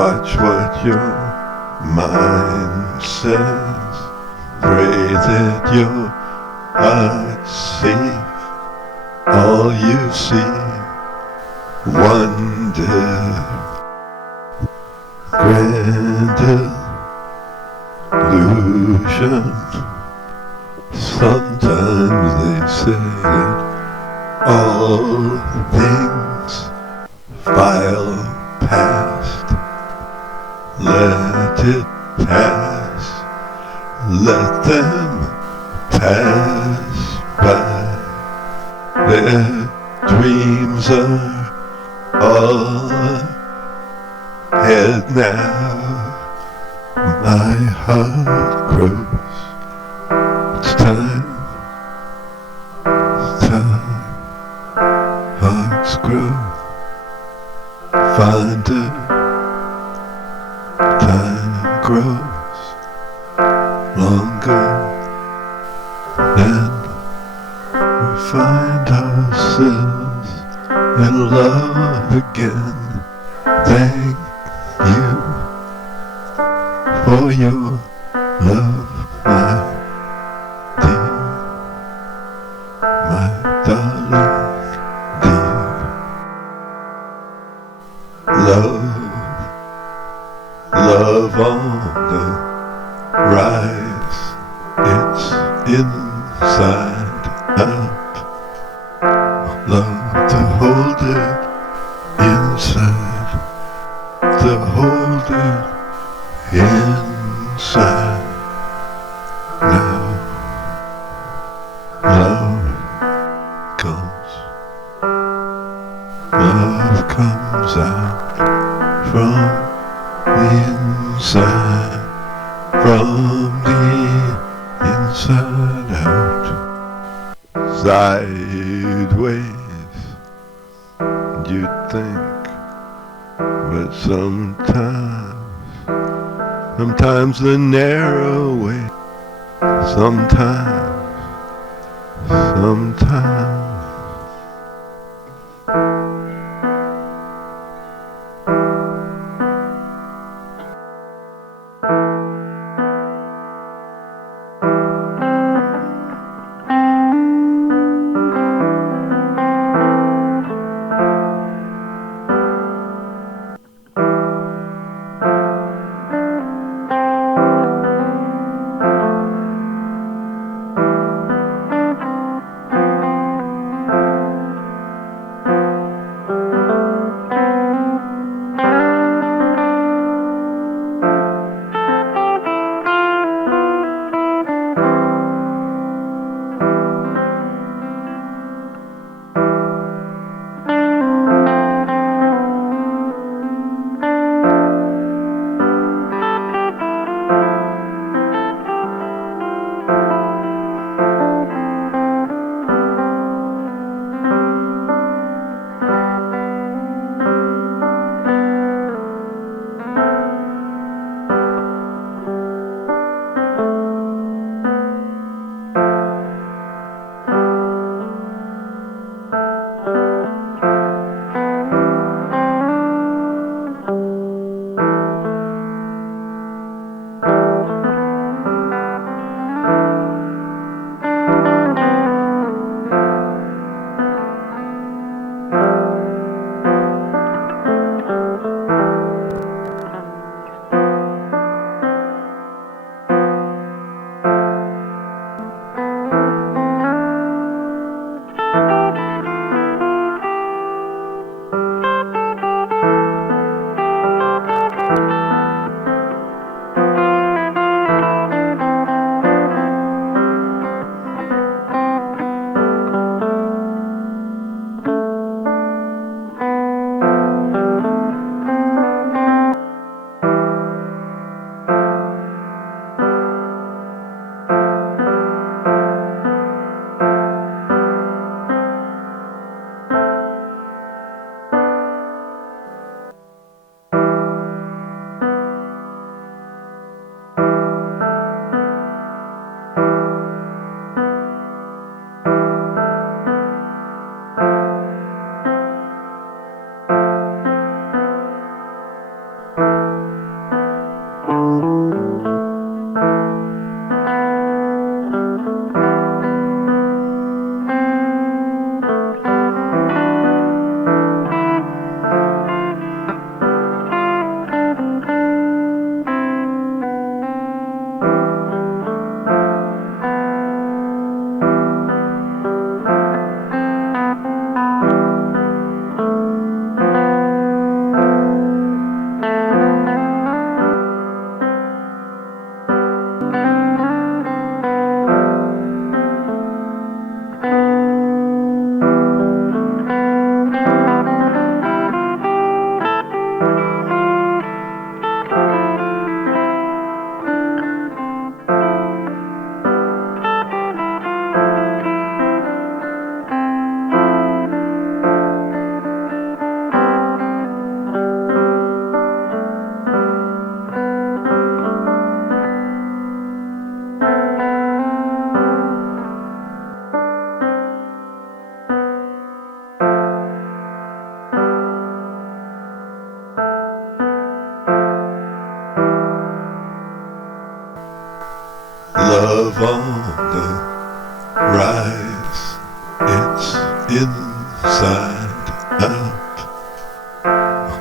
Watch what your mind says. Pray that your heart sees all you see. Wonder, grand illusion. Sometimes they say that all things file past. Let it pass. Let them pass by. Their dreams are all ahead now. My heart grows. It's time. It's time. Hearts grow. Fonder. Time grows longer. Then we find ourselves in love again. Thank you for your love, my dear, my darling dear. Love on the rise. It's inside out. Love to hold it inside. To hold it inside. Now love comes. Love comes out from the inside. From the inside out. Sideways you'd think, but sometimes the narrow way. Sometimes. love on the rise. It's inside out.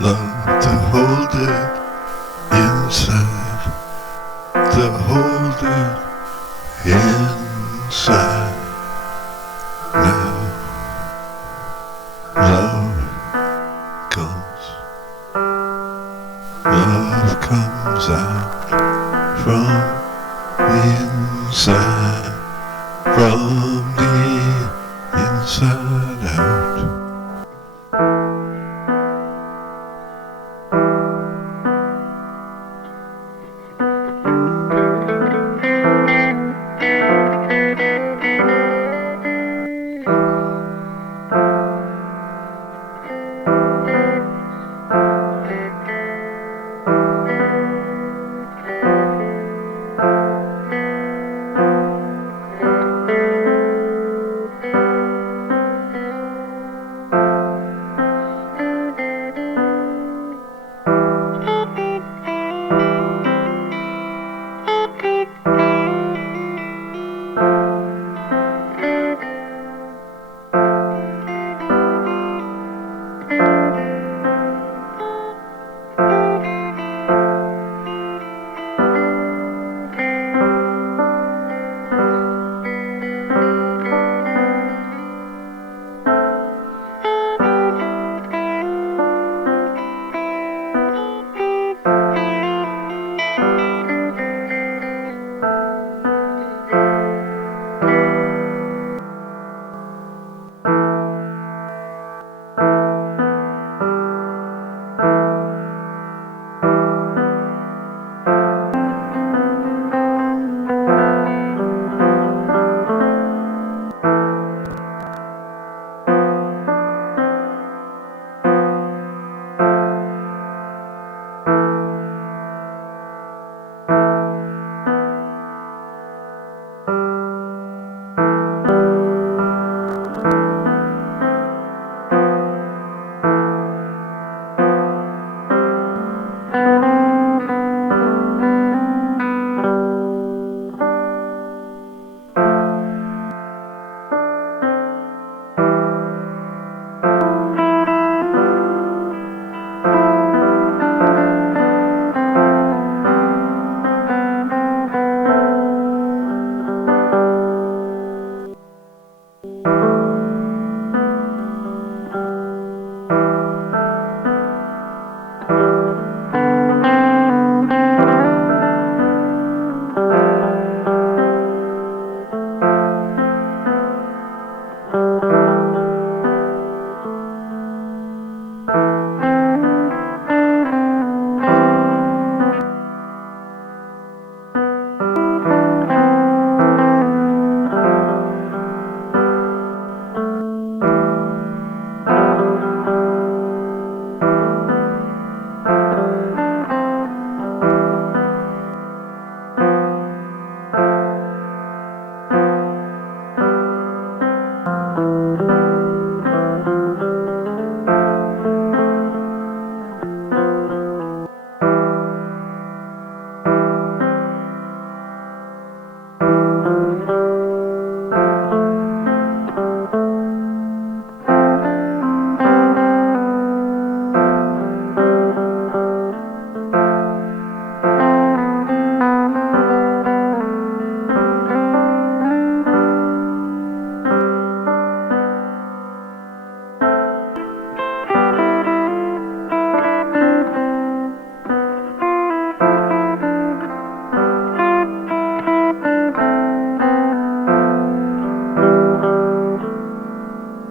Love to hold it inside. To hold it inside. Now love comes. Love comes out from the inside. From the inside out.